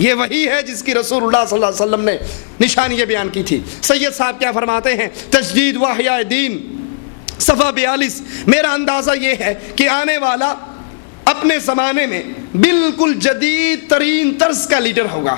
یہ وہی ہے جس کی رسول اللہ صلی اللہ علیہ وسلم نے نشانی بیان کی تھی۔ سید صاحب کیا فرماتے ہیں؟ تجدید و احیاء دین صفحہ 42، میرا اندازہ یہ ہے کہ آنے والا اپنے زمانے میں بالکل جدید ترین طرز کا لیڈر ہوگا،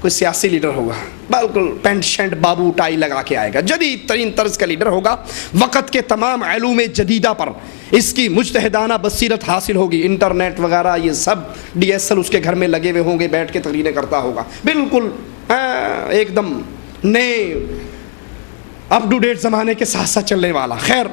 کوئی سیاسی لیڈر ہوگا، بالکل پینٹ شرٹ بابو ٹائی لگا کے آئے گا، جدید ترین طرز کا لیڈر ہوگا، وقت کے تمام علوم جدیدہ پر اس کی مجتہدانہ بصیرت حاصل ہوگی، انٹرنیٹ وغیرہ یہ سب ڈی ایس ایل اس کے گھر میں لگے ہوئے ہوں گے، بیٹھ کے تقریریں کرتا ہوگا، بالکل ایک دم نئے اپ ٹو ڈیٹ زمانے کے ساتھ ساتھ چلنے والا۔ خیر،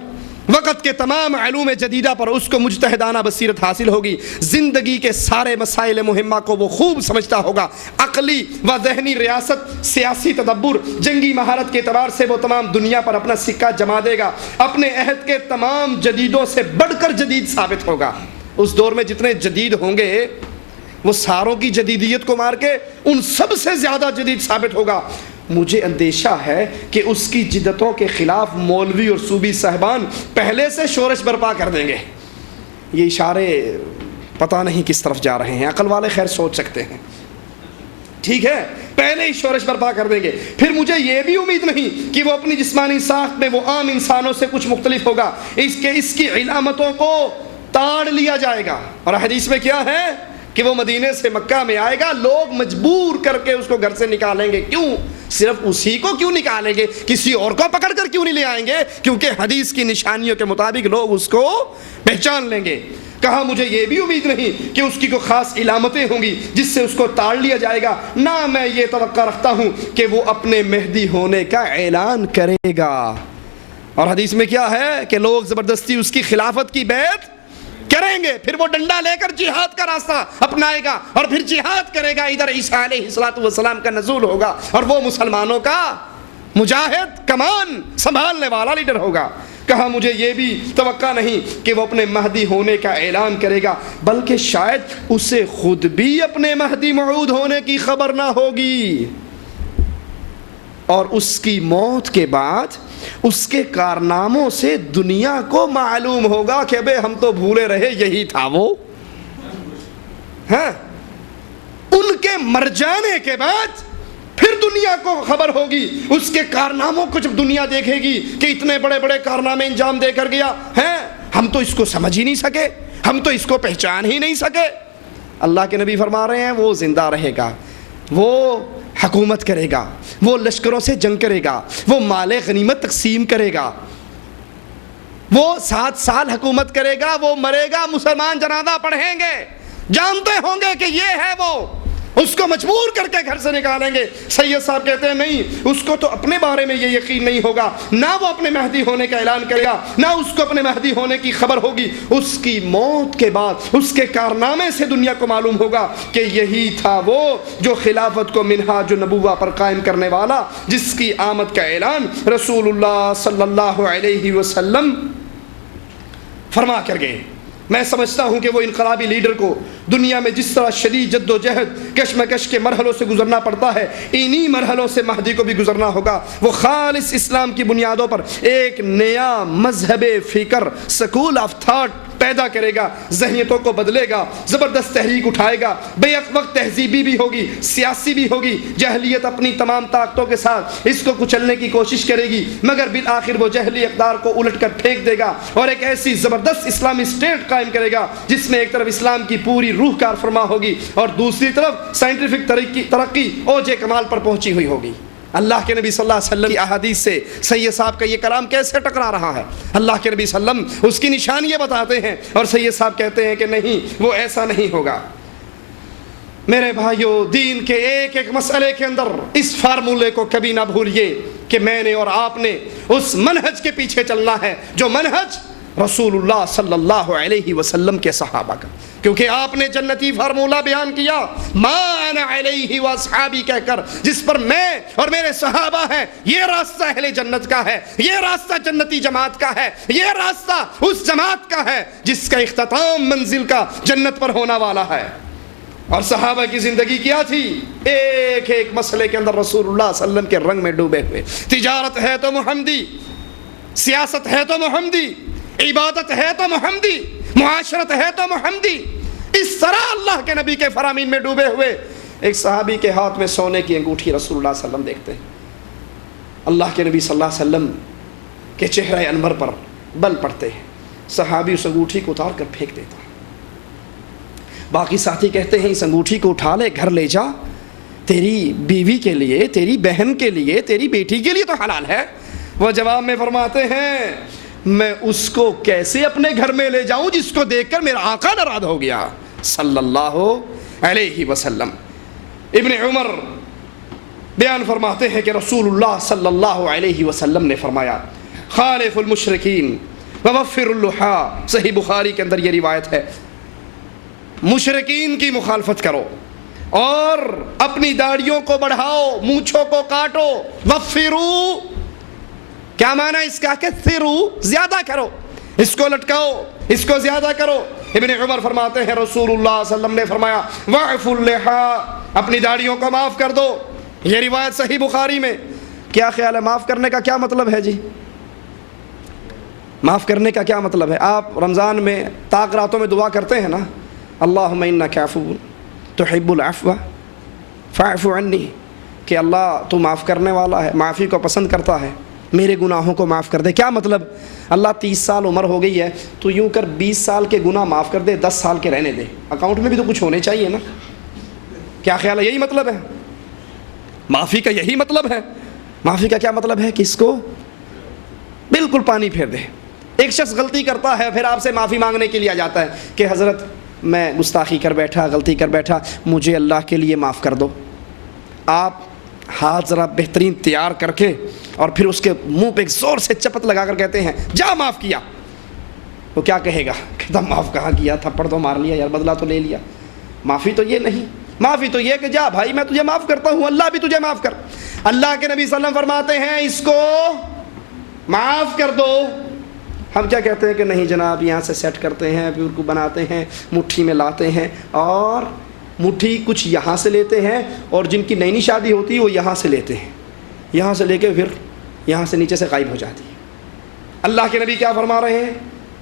وقت کے تمام علوم جدیدہ پر اس کو مجتہدانہ بصیرت حاصل ہوگی، زندگی کے سارے مسائل مہمہ کو وہ خوب سمجھتا ہوگا، عقلی و ذہنی ریاست، سیاسی تدبر، جنگی مہارت کے اعتبار سے وہ تمام دنیا پر اپنا سکہ جما دے گا، اپنے عہد کے تمام جدیدوں سے بڑھ کر جدید ثابت ہوگا۔ اس دور میں جتنے جدید ہوں گے وہ ساروں کی جدیدیت کو مار کے ان سب سے زیادہ جدید ثابت ہوگا۔ مجھے اندیشہ ہے کہ اس کی جدتوں کے خلاف مولوی اور صوبی صاحبان پہلے سے شورش برپا کر دیں گے۔ یہ اشارے پتہ نہیں کس طرف جا رہے ہیں، عقل والے خیر سوچ سکتے ہیں، ٹھیک ہے، پہلے ہی شورش برپا کر دیں گے۔ پھر مجھے یہ بھی امید نہیں کہ وہ اپنی جسمانی ساخت میں وہ عام انسانوں سے کچھ مختلف ہوگا، اس کی علامتوں کو تاڑ لیا جائے گا۔ اور حدیث میں کیا ہے کہ وہ مدینے سے مکہ میں آئے گا، لوگ مجبور کر کے اس کو گھر سے نکالیں گے۔ کیوں؟ صرف اسی کو کیوں نکالیں گے؟ کسی اور کو پکڑ کر کیوں نہیں لے آئیں گے؟ کیونکہ حدیث کی نشانیوں کے مطابق لوگ اس کو پہچان لیں گے۔ کہا مجھے یہ بھی امید نہیں کہ اس کی کوئی خاص علامتیں ہوں گی جس سے اس کو تاڑ لیا جائے گا، نہ میں یہ توقع رکھتا ہوں کہ وہ اپنے مہدی ہونے کا اعلان کرے گا۔ اور حدیث میں کیا ہے کہ لوگ زبردستی اس کی خلافت کی بیعت کریں گے، پھر وہ ڈنڈا لے کر جہاد کا راستہ اپنائے گا اور پھر جہاد کرے گا۔ ادھر عیسیٰ علیہ السلام کا نزول ہوگا اور وہ مسلمانوں کا مجاہد، کمان سنبھالنے والا لیڈر ہوگا۔ کہا مجھے یہ بھی توقع نہیں کہ وہ اپنے مہدی ہونے کا اعلان کرے گا، بلکہ شاید اسے خود بھی اپنے مہدی موعود ہونے کی خبر نہ ہوگی، اور اس کی موت کے بعد اس کے کارناموں سے دنیا کو معلوم ہوگا کہ بے ہم تو بھولے رہے، یہی تھا وہ۔ ہاں، ان کے مر جانے کے بعد پھر دنیا کو خبر ہوگی، اس کے کارناموں کو جب دنیا دیکھے گی کہ اتنے بڑے بڑے کارنامے انجام دے کر گیا ہے، ہم تو اس کو سمجھ ہی نہیں سکے، ہم تو اس کو پہچان ہی نہیں سکے۔ اللہ کے نبی فرما رہے ہیں وہ زندہ رہے گا، وہ حکومت کرے گا، وہ لشکروں سے جنگ کرے گا، وہ مال غنیمت تقسیم کرے گا، وہ 7 سال حکومت کرے گا، وہ مرے گا، مسلمان جنازہ پڑھیں گے، جانتے ہوں گے کہ یہ ہے وہ، اس کو مجبور کر کے گھر سے نکالیں گے۔ سید صاحب کہتے ہیں نہیں، اس کو تو اپنے بارے میں یہ یقین نہیں ہوگا، نہ وہ اپنے مہدی ہونے کا اعلان کرے گا، نہ اس کو اپنے مہدی ہونے کی خبر ہوگی۔ اس کی موت کے بعد اس کے کارنامے سے دنیا کو معلوم ہوگا کہ یہی تھا وہ جو خلافت کو منہاج النبوہ پر قائم کرنے والا، جس کی آمد کا اعلان رسول اللہ صلی اللہ علیہ وسلم فرما کر گئے۔ میں سمجھتا ہوں کہ وہ انقلابی لیڈر کو دنیا میں جس طرح شدید جد و جہد، کشمکش کے مرحلوں سے گزرنا پڑتا ہے، انہی مرحلوں سے مہدی کو بھی گزرنا ہوگا۔ وہ خالص اسلام کی بنیادوں پر ایک نیا مذہب فکر، سکول آف تھاٹ پیدا کرے گا، ذہنیتوں کو بدلے گا، زبردست تحریک اٹھائے گا، بے وقت تہذیبی بھی ہوگی، سیاسی بھی ہوگی۔ جہلیت اپنی تمام طاقتوں کے ساتھ اس کو کچلنے کی کوشش کرے گی، مگر بالآخر وہ جہلی اقدار کو الٹ کر پھینک دے گا اور ایک ایسی زبردست اسلامی اسٹیٹ قائم کرے گا جس میں ایک طرف اسلام کی پوری روح کار فرما ہوگی اور دوسری طرف سائنٹیفک ترقی اوج کمال پر پہنچی ہوئی ہوگی۔ اللہ کے نبی صلی اللہ علیہ وسلم کی احادیث سے سید صاحب کا یہ کلام کیسے ٹکرا رہا ہے؟ اللہ کے نبی صلی اللہ علیہ وسلم اس کی نشانیاں بتاتے ہیں اور سید صاحب کہتے ہیں کہ نہیں، وہ ایسا نہیں ہوگا۔ میرے بھائیو، دین کے ایک ایک مسئلے کے اندر اس فارمولے کو کبھی نہ بھولیے کہ میں نے اور آپ نے اس منہج کے پیچھے چلنا ہے جو منہج رسول اللہ صلی اللہ علیہ وسلم کے صحابہ کا، کیونکہ آپ نے جنتی فارمولہ بیان کیا، ما انا علیہ واصحابی کہہ کر، جس پر میں اور میرے صحابہ ہیں، یہ راستہ اہل جنت کا ہے، یہ راستہ جنتی جماعت کا ہے، یہ راستہ اس جماعت کا ہے جس کا اختتام منزل کا جنت پر ہونا والا ہے۔ اور صحابہ کی زندگی کیا تھی؟ ایک ایک مسئلے کے اندر رسول اللہ صلی اللہ علیہ وسلم کے رنگ میں ڈوبے ہوئے۔ تجارت ہے تو محمدی، سیاست ہے تو محمدی، عبادت ہے تو محمدی، معاشرت ہے تو محمدی، اس طرح اللہ کے نبی کے فرامین میں ڈوبے ہوئے ایک صحابی کے ہاتھ میں سونے کی انگوٹھی رسول اللہ صلی اللہ علیہ وسلم دیکھتے ہیں، اللہ کے نبی صلی اللہ علیہ وسلم کے چہرہ انور پر بل پڑتے ہیں، صحابی اس انگوٹھی کو اتار کر پھینک دیتا ہے۔ باقی ساتھی کہتے ہیں اس انگوٹھی کو اٹھا لے، گھر لے جا، تیری بیوی کے لیے، تیری بہن کے لیے، تیری بیٹی کے لیے تو حلال ہے۔ وہ جواب میں فرماتے ہیں میں اس کو کیسے اپنے گھر میں لے جاؤں جس کو دیکھ کر میرا آقا ناراض ہو گیا صلی اللہ علیہ وسلم۔ ابن عمر بیان فرماتے ہیں کہ رسول اللہ صلی اللہ علیہ وسلم نے فرمایا خالف المشرکین ووفر اللحا، صحیح بخاری کے اندر یہ روایت ہے، مشرکین کی مخالفت کرو اور اپنی داڑھیوں کو بڑھاؤ، مونچھوں کو کاٹو، وفرو، کیا معنی اس کا؟ کثرو، زیادہ کرو، اس کو لٹکاؤ، اس کو زیادہ کرو۔ ابن عمر فرماتے ہیں رسول اللہ صلی اللہ علیہ وسلم نے فرمایا وعفوا اللحا، اپنی داڑھیوں کو معاف کر دو۔ یہ روایت صحیح بخاری میں۔ کیا خیال ہے معاف کرنے کا کیا مطلب ہے جی؟ معاف کرنے کا کیا مطلب ہے؟ آپ رمضان میں طاق راتوں میں دعا کرتے ہیں نا، اللہم انک عفو تحب العفو فاعف عنی، کہ اللہ تو معاف کرنے والا ہے، معافی کو پسند کرتا ہے، میرے گناہوں کو معاف کر دے۔ کیا مطلب؟ اللہ 30 سال عمر ہو گئی ہے تو یوں کر 20 سال کے گناہ معاف کر دے، 10 سال کے رہنے دے، اکاؤنٹ میں بھی تو کچھ ہونے چاہیے نا۔ کیا خیال ہے؟ یہی مطلب ہے معافی کا، یہی مطلب ہے معافی کا۔ کیا مطلب ہے کہ اس کو بالکل پانی پھیر دے۔ ایک شخص غلطی کرتا ہے، پھر آپ سے معافی مانگنے کے لیے آ جاتا ہے کہ حضرت میں گستاخی کر بیٹھا، غلطی کر بیٹھا، مجھے اللہ کے لیے معاف کر دو۔ آپ ہاتھ ذرا بہترین تیار کر کے اور پھر اس کے منہ پہ ایک زور سے چپت لگا کر کہتے ہیں جا معاف کیا، وہ کیا کہے گا؟ کہتا معاف کہاں کیا، تھپڑ تو مار لیا یار، بدلہ تو لے لیا۔ معافی تو یہ نہیں، معافی تو یہ کہ جا بھائی میں تجھے معاف کرتا ہوں، اللہ بھی تجھے معاف کر۔ اللہ کے نبی صلی اللہ علیہ وسلم فرماتے ہیں اس کو معاف کر دو۔ ہم کیا کہتے ہیں کہ نہیں جناب، یہاں سے سیٹ کرتے ہیں، پھر کو بناتے ہیں، مٹھی میں لاتے ہیں، اور مٹھی کچھ یہاں سے لیتے ہیں اور جن کی نئی نئی شادی ہوتی ہے وہ یہاں سے لیتے ہیں، یہاں سے لے کے پھر یہاں سے نیچے سے غائب ہو جاتی ہے۔ اللہ کے نبی کیا فرما رہے ہیں؟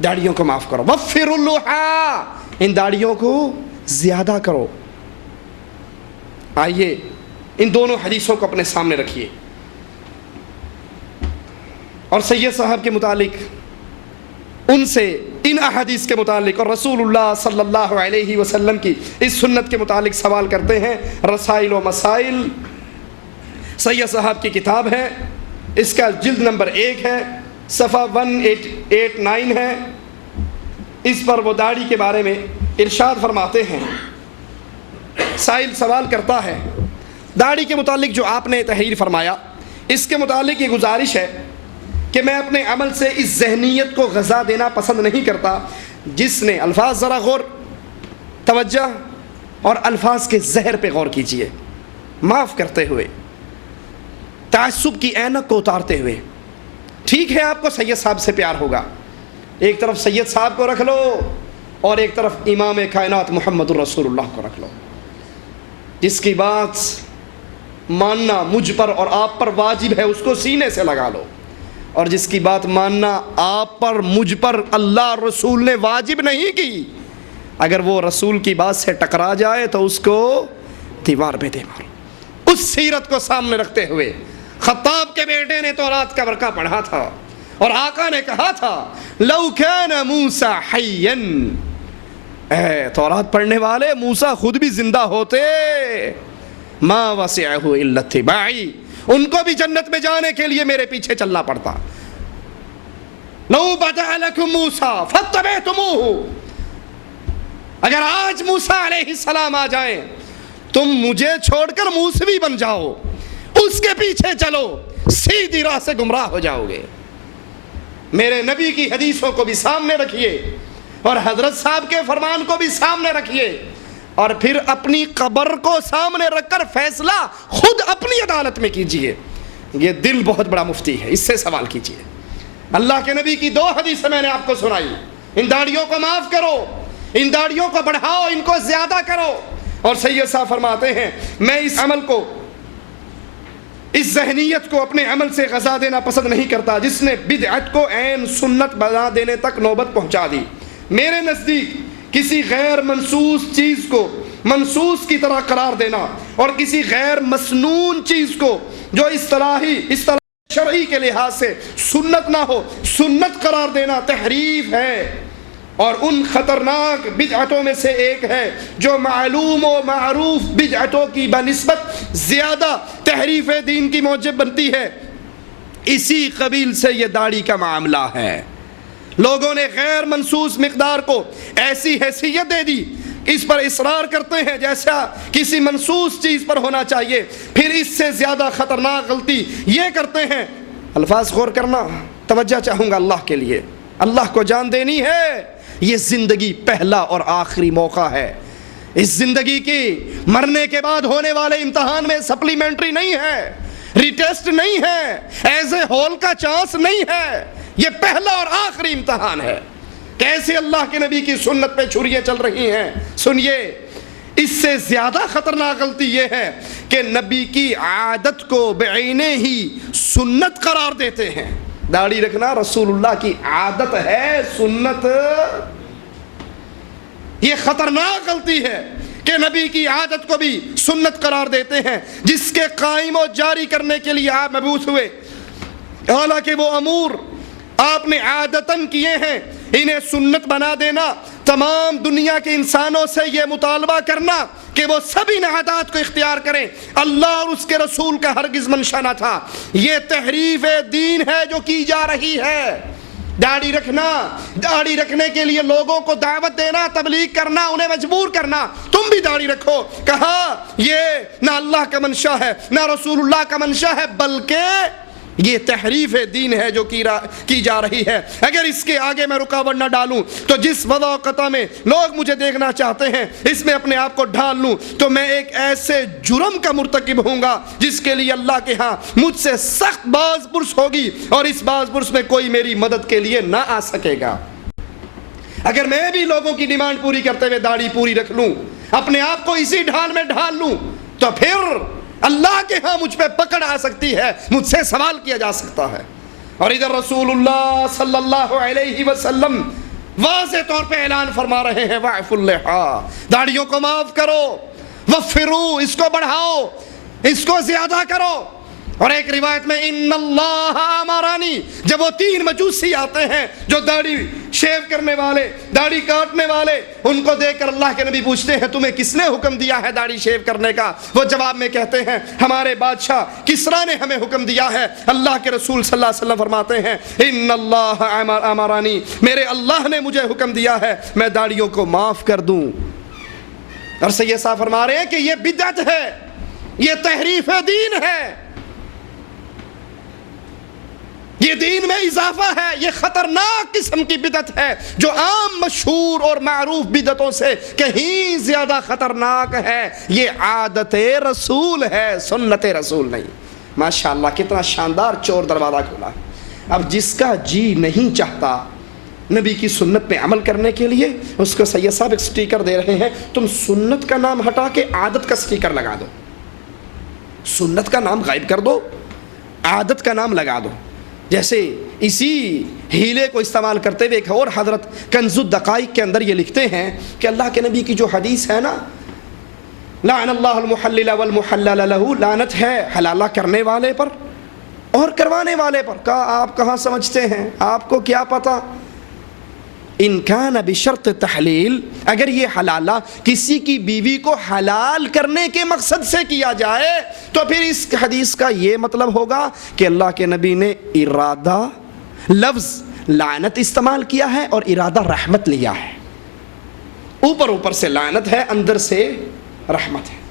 داڑھیوں کو معاف کرو، وفر اللحا، ان داڑھیوں کو زیادہ کرو۔ آئیے ان دونوں حدیثوں کو اپنے سامنے رکھیے اور سید صاحب کے متعلق ان سے ان احادیث کے متعلق اور رسول اللہ صلی اللہ علیہ وسلم کی اس سنت کے متعلق سوال کرتے ہیں۔ رسائل و مسائل سید صاحب کی کتاب ہے، اس کا جلد نمبر 1 ہے، صفحہ 1889 ہے۔ اس پر وہ داڑھی کے بارے میں ارشاد فرماتے ہیں، سائل سوال کرتا ہے داڑھی کے متعلق جو آپ نے تحریر فرمایا، اس کے متعلق یہ گزارش ہے کہ میں اپنے عمل سے اس ذہنیت کو غذا دینا پسند نہیں کرتا جس نے، الفاظ ذرا غور توجہ اور الفاظ کے زہر پہ غور کیجئے، معاف کرتے ہوئے، تعصب کی اینک کو اتارتے ہوئے۔ ٹھیک ہے آپ کو سید صاحب سے پیار ہوگا، ایک طرف سید صاحب کو رکھ لو اور ایک طرف امام کائنات محمد الرسول اللہ کو رکھ لو، جس کی بات ماننا مجھ پر اور آپ پر واجب ہے اس کو سینے سے لگا لو، اور جس کی بات ماننا آپ پر مجھ پر اللہ رسول نے واجب نہیں کی، اگر وہ رسول کی بات سے ٹکرا جائے تو اس کو دیوار پہ دے مارو۔ اس سیرت کو سامنے رکھتے ہوئے خطاب کے بیٹے نے تورات کا ورقہ پڑھا تھا اور آقا نے کہا تھا لو کان موسیٰ حیًّا، اے تورات پڑھنے والے، موسیٰ خود بھی زندہ ہوتے، ما وسعہ الا اتباعی، ان کو بھی جنت میں جانے کے لیے میرے پیچھے چلنا پڑتا۔ لو بدا لکم موسیٰ فاتبعتموہ، اگر آج موسیٰ علیہ السلام آ جائیں تم مجھے چھوڑ کر موسوی بن جاؤ، اس کے پیچھے چلو، سیدھی راہ سے گمراہ ہو جاؤ گے۔ میرے نبی کی حدیثوں کو بھی سامنے رکھیے اور حضرت صاحب کے فرمان کو بھی سامنے رکھیے، اور پھر اپنی قبر کو سامنے رکھ کر فیصلہ خود اپنی عدالت میں کیجئے۔ یہ دل بہت بڑا مفتی ہے، اس سے سوال کیجئے۔ اللہ کے نبی کی 2 حدیثیں میں نے آپ کو سنائی، ان داڑھیوں کو معاف کرو، ان داڑھیوں کو بڑھاؤ، ان کو زیادہ کرو۔ اور سید صاحب فرماتے ہیں میں اس عمل کو، اس ذہنیت کو اپنے عمل سے غذا دینا پسند نہیں کرتا جس نے بدعت کو عین سنت بنا دینے تک نوبت پہنچا دی۔ میرے نزدیک کسی غیر منصوص چیز کو منصوص کی طرح قرار دینا اور کسی غیر مسنون چیز کو جو اصطلاح شرعی کے لحاظ سے سنت نہ ہو سنت قرار دینا تحریف ہے، اور ان خطرناک بدعتوں میں سے ایک ہے جو معلوم و معروف بدعتوں کی بنسبت زیادہ تحریف دین کی موجب بنتی ہے۔ اسی قبیل سے یہ داڑھی کا معاملہ ہے۔ لوگوں نے غیر منصوص مقدار کو ایسی حیثیت دے دی، اس پر اصرار کرتے ہیں جیسا کسی منصوص چیز پر ہونا چاہیے، پھر اس سے زیادہ خطرناک غلطی یہ کرتے ہیں۔ الفاظ غور کرنا، توجہ چاہوں گا اللہ کے لیے، اللہ کو جان دینی ہے۔ یہ زندگی پہلا اور آخری موقع ہے، اس زندگی کی مرنے کے بعد ہونے والے امتحان میں سپلیمنٹری نہیں ہے، ری ٹیسٹ نہیں ہے، ایز اے ہول کا چانس نہیں ہے، یہ پہلا اور آخری امتحان ہے۔ کیسے اللہ کے نبی کی سنت پہ چھریاں چل رہی ہیں، سنیے۔ اس سے زیادہ خطرناک غلطی یہ ہے کہ نبی کی عادت کو بعینے ہی سنت قرار دیتے ہیں۔ داڑھی رکھنا رسول اللہ کی عادت ہے، سنت۔ یہ خطرناک غلطی ہے کہ نبی کی عادت کو بھی سنت قرار دیتے ہیں، جس کے قائم و جاری کرنے کے لیے آپ مبعوث ہوئے، حالانکہ وہ امور آپ نے عادتاً کیے ہیں، انہیں سنت بنا دینا، تمام دنیا کے انسانوں سے یہ مطالبہ کرنا کہ وہ سب ان عادات کو اختیار کریں، اللہ اور اس کے رسول کا ہرگز منشا نہ تھا۔ یہ تحریف دین ہے جو کی جا رہی ہے۔ داڑھی رکھنا، داڑھی رکھنے کے لیے لوگوں کو دعوت دینا، تبلیغ کرنا، انہیں مجبور کرنا تم بھی داڑھی رکھو، کہا یہ نہ اللہ کا منشا ہے نہ رسول اللہ کا منشا ہے، بلکہ یہ تحریف دین ہے جو کی جا رہی ہے۔ اگر اس کے آگے میں رکاوٹ نہ ڈالوں تو جس وضع و قطع میں لوگ مجھے دیکھنا چاہتے ہیں اس میں اپنے آپ کو ڈھال لوں تو میں ایک ایسے جرم کا مرتکب ہوں گا جس کے لیے اللہ کے ہاں مجھ سے سخت باز پرس ہوگی، اور اس باز پرس میں کوئی میری مدد کے لیے نہ آ سکے گا۔ اگر میں بھی لوگوں کی ڈیمانڈ پوری کرتے ہوئے داڑھی پوری رکھ لوں، اپنے آپ کو اسی ڈھال میں ڈھال لوں، تو پھر اللہ کے ہاں مجھ پہ پکڑ آ سکتی ہے، مجھ سے سوال کیا جا سکتا ہے۔ اور ادھر رسول اللہ صلی اللہ علیہ وسلم واضح طور پہ اعلان فرما رہے ہیں، وَاعْفُوا اللِّحَىٰ، داڑھیوں کو معاف کرو، وَفِّرُوا، اس کو بڑھاؤ، اس کو زیادہ کرو۔ اور ایک روایت میں ان اللہ امرانی، جب وہ تین مجوسی آتے ہیں جو داڑھی شیو کرنے والے، داڑھی کاٹنے والے، ان کو دیکھ کر اللہ کے نبی پوچھتے ہیں تمہیں کس نے حکم دیا ہے داڑھی شیو کرنے کا؟ وہ جواب میں کہتے ہیں ہمارے بادشاہ کسریٰ نے ہمیں حکم دیا ہے۔ اللہ کے رسول صلی اللہ علیہ وسلم فرماتے ہیں ان اللہ امرانی، میرے اللہ نے مجھے حکم دیا ہے میں داڑھیوں کو معاف کر دوں۔ اور سید صاحب فرما رہے ہیں کہ یہ بدعت ہے، یہ تحریف دین ہے، یہ دین میں اضافہ ہے، یہ خطرناک قسم کی بدعت ہے جو عام مشہور اور معروف بدعتوں سے کہیں زیادہ خطرناک ہے۔ یہ عادت رسول ہے، سنت رسول نہیں۔ ماشاءاللہ کتنا شاندار چور دروازہ کھولا۔ اب جس کا جی نہیں چاہتا نبی کی سنت پہ عمل کرنے کے لیے، اس کو سید صاحب ایک سٹیکر دے رہے ہیں، تم سنت کا نام ہٹا کے عادت کا سٹیکر لگا دو، سنت کا نام غائب کر دو، عادت کا نام لگا دو۔ جیسے اسی ہیلے کو استعمال کرتے ہوئے ایک اور حضرت کنز الدقائق کے اندر یہ لکھتے ہیں کہ اللہ کے نبی کی جو حدیث ہے نا، لعن اللہ المحلل والمحلل لہ، لعنت ہے حلالہ کرنے والے پر اور کروانے والے پر۔ کہا آپ کہاں سمجھتے ہیں، آپ کو کیا پتا؟ ان کان بشرط تحلیل، اگر یہ حلالہ کسی کی بیوی کو حلال کرنے کے مقصد سے کیا جائے تو پھر اس حدیث کا یہ مطلب ہوگا کہ اللہ کے نبی نے ارادہ لفظ لعنت استعمال کیا ہے اور ارادہ رحمت لیا ہے۔ اوپر سے لعنت ہے، اندر سے رحمت ہے۔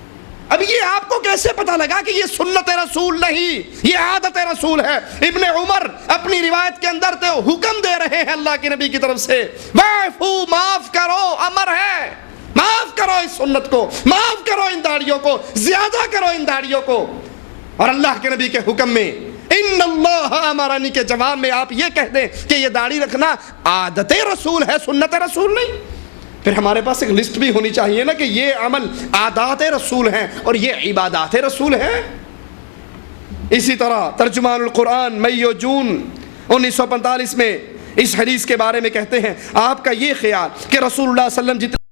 اب یہ آپ کو کیسے پتا لگا کہ یہ سنت رسول نہیں، یہ عادت رسول ہے؟ ابن عمر اپنی روایت کے اندر تو حکم دے رہے ہیں اللہ کے نبی کی طرف سے، واعفو، معاف کرو، امر ہے، معاف کرو اس سنت کو، معاف کرو ان داڑھیوں کو، زیادہ کرو ان داڑھیوں کو۔ اور اللہ کے نبی کے حکم میں ان اللہ امرانی کے جواب میں آپ یہ کہہ دیں کہ یہ داڑھی رکھنا عادت رسول ہے، سنت رسول نہیں، پھر ہمارے پاس ایک لسٹ بھی ہونی چاہیے نا کہ یہ عمل عادات رسول ہیں اور یہ عبادات رسول ہیں۔ اسی طرح ترجمان القرآن مئی و جون 1945 میں اس حدیث کے بارے میں کہتے ہیں آپ کا یہ خیال کہ رسول اللہ صلی اللہ علیہ وسلم جتنے